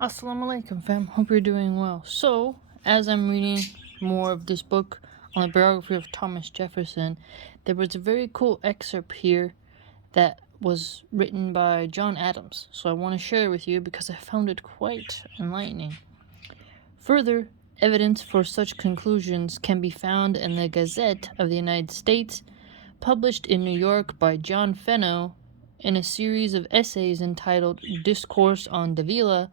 Assalamu alaikum, fam. Hope you're doing well. So, as I'm reading more of this book on the biography of Thomas Jefferson, there was a very cool excerpt here that was written by John Adams. So I want to share it with you because I found it quite enlightening. Further evidence for such conclusions can be found in the Gazette of the United States, published in New York by John Fenno in a series of essays entitled Discourse on Davila,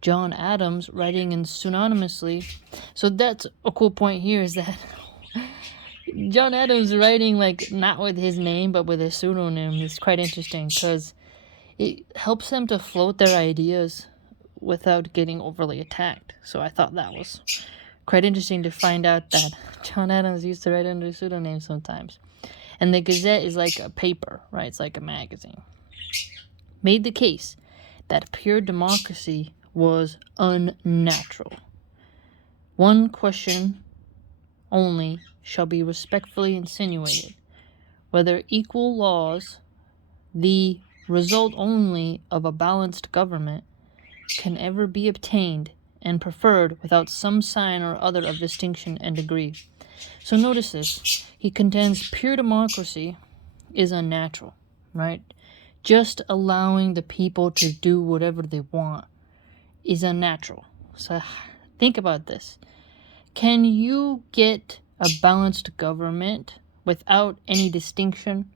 John Adams writing in pseudonymously. So that's a cool point here, is that John Adams writing not with his name but with a pseudonym is quite interesting because it helps them to float their ideas without getting overly attacked. So I thought that was quite interesting to find out that John Adams used to write under a pseudonym sometimes. And the Gazette is like a paper, right? It's like a magazine. Made the case that pure democracy was unnatural. One question only shall be respectfully insinuated: whether equal laws, the result only of a balanced government, can ever be obtained and preferred without some sign or other of distinction and degree. So notice this. He contends pure democracy is unnatural, right? Just allowing the people to do whatever they want is unnatural. So think about this. Can you get a balanced government without any distinction,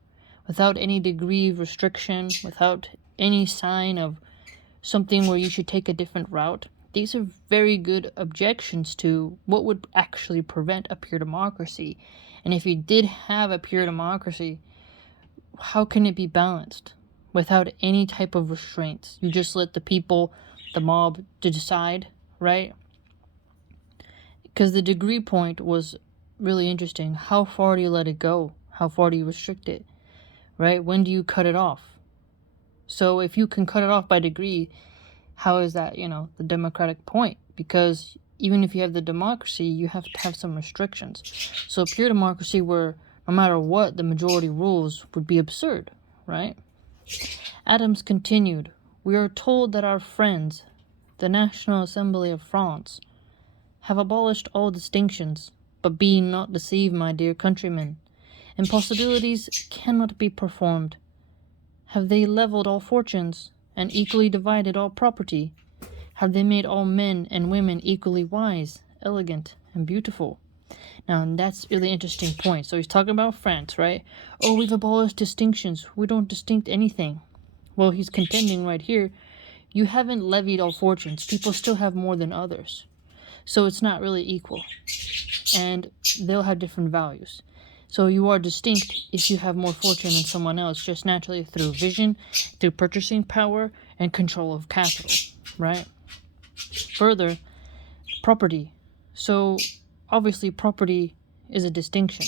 without any degree of restriction, without any sign of something where you should take a different route? These are very good objections to what would actually prevent a pure democracy. And if you did have a pure democracy, how can it be balanced without any type of restraints? You just let the people, the mob, to decide, right? Because the degree point was really interesting. How far do you let it go? How far do you restrict it, right? When do you cut it off? So if you can cut it off by degree, how is that, the democratic point? Because even if you have the democracy, you have to have some restrictions. So pure democracy where no matter what, the majority rules would be absurd, right? Adams continued, "We are told that our friends, the National Assembly of France, have abolished all distinctions, but be not deceived, my dear countrymen. Impossibilities cannot be performed. Have they leveled all fortunes, and equally divided all property? Have they made all men and women equally wise, elegant, and beautiful?" Now, that's really interesting point. So he's talking about France, right? Oh, we've abolished distinctions. We don't distinct anything. Well, he's contending right here, you haven't levied all fortunes. People still have more than others. So it's not really equal. And they'll have different values. So you are distinct if you have more fortune than someone else, just naturally through vision, through purchasing power, and control of capital, right? Further, property. So obviously property is a distinction.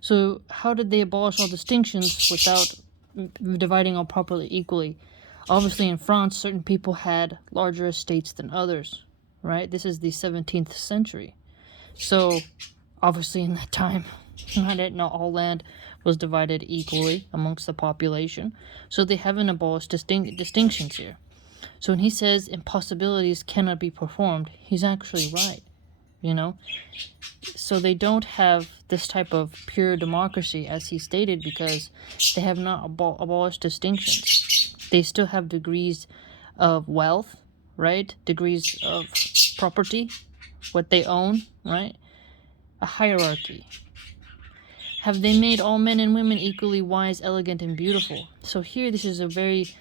So how did they abolish all distinctions without dividing all property equally? Obviously in France, certain people had larger estates than others, right? This is the 17th century. So obviously in that time, not all land was divided equally amongst the population. So they haven't abolished distinctions here. So when he says impossibilities cannot be performed, he's actually right, So they don't have this type of pure democracy, as he stated, because they have not abolished distinctions. They still have degrees of wealth, right? Degrees of property, what they own, right? A hierarchy. Have they made all men and women equally wise, elegant, and beautiful? So here, this is a very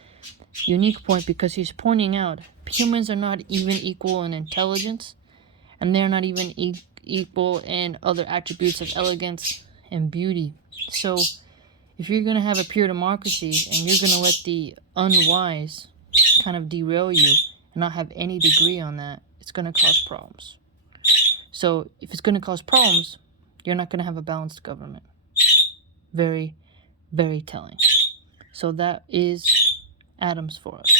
unique point because he's pointing out humans are not even equal in intelligence, and they're not even equal in other attributes of elegance and beauty. So if you're going to have a pure democracy and you're going to let the unwise kind of derail you and not have any degree on that, it's going to cause problems. So if it's going to cause problems, you're not going to have a balanced government. Very, very telling. So that is Adams for us.